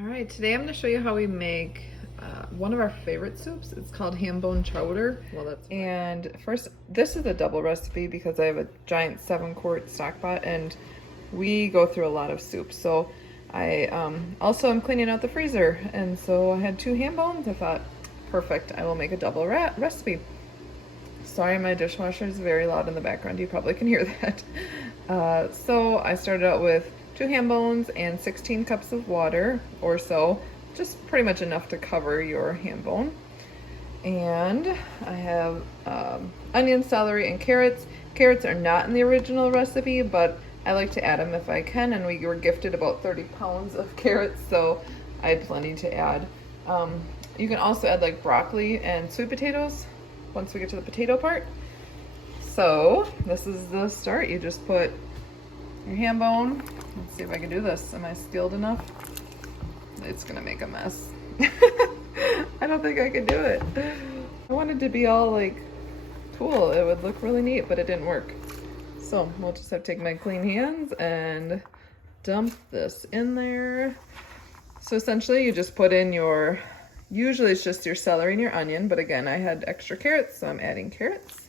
All right, today I'm going to show you how we make one of our favorite soups. It's called ham bone chowder. And first, this is a double recipe because I have a giant 7-quart stock pot and we go through a lot of soups. So I also am cleaning out the freezer, and so I had 2 ham bones. I thought, perfect, I will make a double recipe. Sorry, my dishwasher is very loud in the background. You probably can hear that. So I started out with 2 ham bones and 16 cups of water or so, just pretty much enough to cover your ham bone. And I have onion, celery, and carrots. Carrots are not in the original recipe, but I like to add them if I can, and we were gifted about 30 pounds of carrots, so I had plenty to add. You can also add like broccoli and sweet potatoes once we get to the potato part. So this is the start. You just put your ham bone. Let's see if I can do this. Am I skilled enough? It's gonna make a mess. I don't think I can do it. I wanted to be all like cool. It would look really neat, but it didn't work. So we'll just have to take my clean hands and dump this in there. So essentially you just put in your, usually it's just your celery and your onion, but again, I had extra carrots, so I'm adding carrots.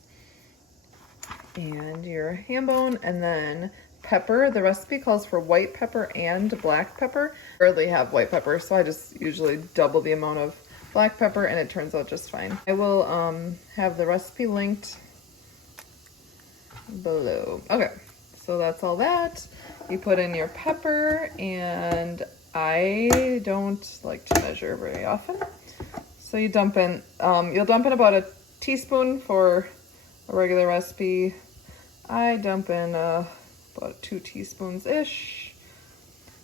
And your ham bone, and then pepper. The recipe calls for white pepper and black pepper. I rarely have white pepper, so I just usually double the amount of black pepper and it turns out just fine. I will have the recipe linked below. Okay, so that's all that. You put in your pepper, and I don't like to measure very often. So you dump in, you'll dump in about a teaspoon for a regular recipe. I dump in about 2 teaspoons-ish.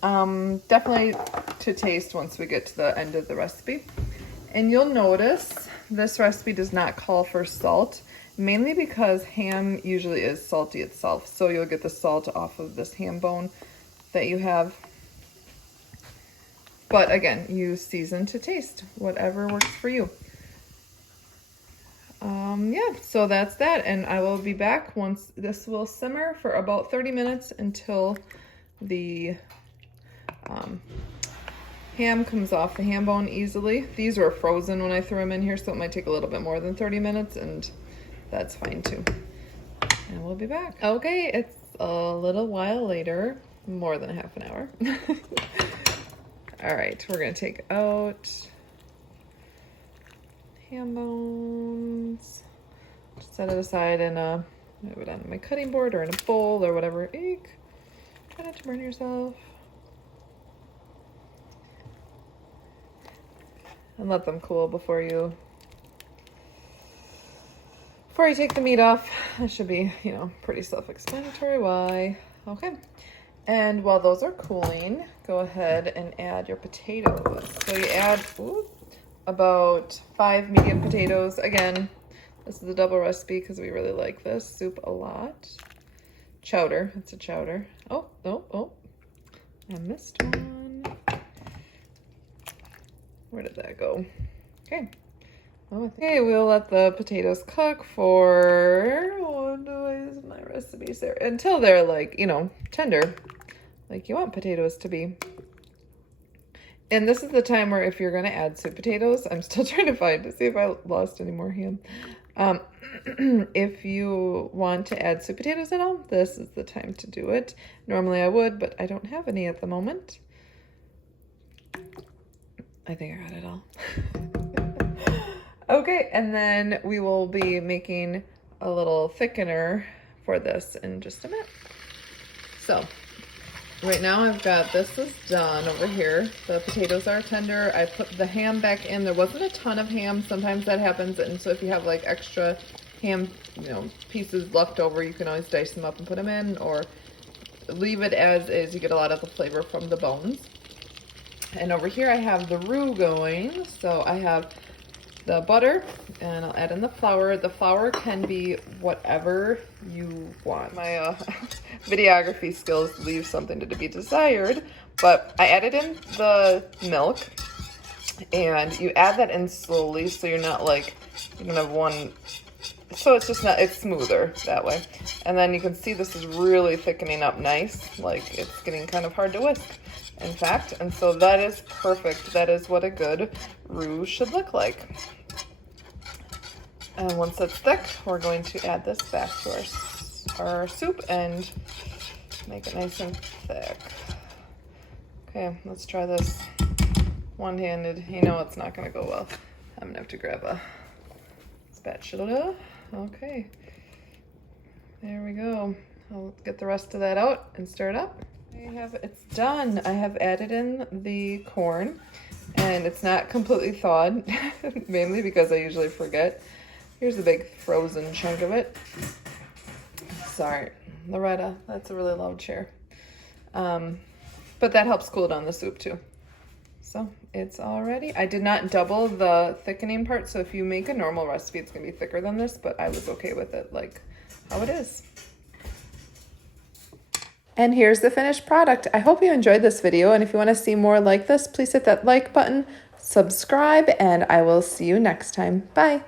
Definitely to taste once we get to the end of the recipe. And you'll notice this recipe does not call for salt, mainly because ham usually is salty itself. So you'll get the salt off of this ham bone that you have. But again, you season to taste, whatever works for you. Yeah, so that's that, and I will be back once this will simmer for about 30 minutes until the ham comes off the ham bone easily. These were frozen when I threw them in here, so it might take a little bit more than 30 minutes, and that's fine too. And we'll be back. Okay, it's a little while later, more than half an hour. All right, we're gonna take out ham bones. Just set it aside and move it on my cutting board or in a bowl or whatever. Eek. Try not to burn yourself. And let them cool before you take the meat off. That should be, pretty self-explanatory why. Okay. And while those are cooling, go ahead and add your potatoes. So you add about 5 medium potatoes. Again, this is a double recipe because we really like this soup a lot. Chowder, it's a chowder. Oh, I missed one. Where did that go? Okay. Okay, we'll let the potatoes cook for, is my recipes there? Until they're like, tender, like you want potatoes to be. And this is the time where if you're going to add sweet potatoes, I'm still trying to see if I lost any more ham. If you want to add sweet potatoes at all, this is the time to do it. Normally I would, but I don't have any at the moment. I think I got it all. Okay, and then we will be making a little thickener for this in just a minute. So right now I've got this is done over here. The potatoes are tender. I put the ham back in. There wasn't a ton of ham. Sometimes that happens, and so if you have like extra ham, pieces left over, you can always dice them up and put them in, or leave it as is. You get a lot of the flavor from the bones. And over here I have the roux going. So I have the butter, and I'll add in the flour. The flour can be whatever you want. My videography skills leave something to be desired, but I added in the milk, and you add that in slowly so you're not like, you're gonna have one so it's just not, it's smoother that way. And then you can see this is really thickening up nice, like it's getting kind of hard to whisk, in fact. And so that is perfect. That is what a good roux should look like. And once it's thick, we're going to add this back to our soup and make it nice and thick. Okay, let's try this one-handed. You know it's not gonna go well. I'm gonna have to grab a spatula. Okay, there we go. I'll get the rest of that out and stir it up. It's done. I have added in the corn, and it's not completely thawed, mainly because I usually forget. Here's a big frozen chunk of it. Sorry, Loretta, that's a really loud chair. But that helps cool down the soup too. So it's all ready. I did not double the thickening part, so if you make a normal recipe, it's gonna be thicker than this, but I was okay with it like how it is. And here's the finished product. I hope you enjoyed this video, and if you wanna see more like this, please hit that like button, subscribe, and I will see you next time. Bye.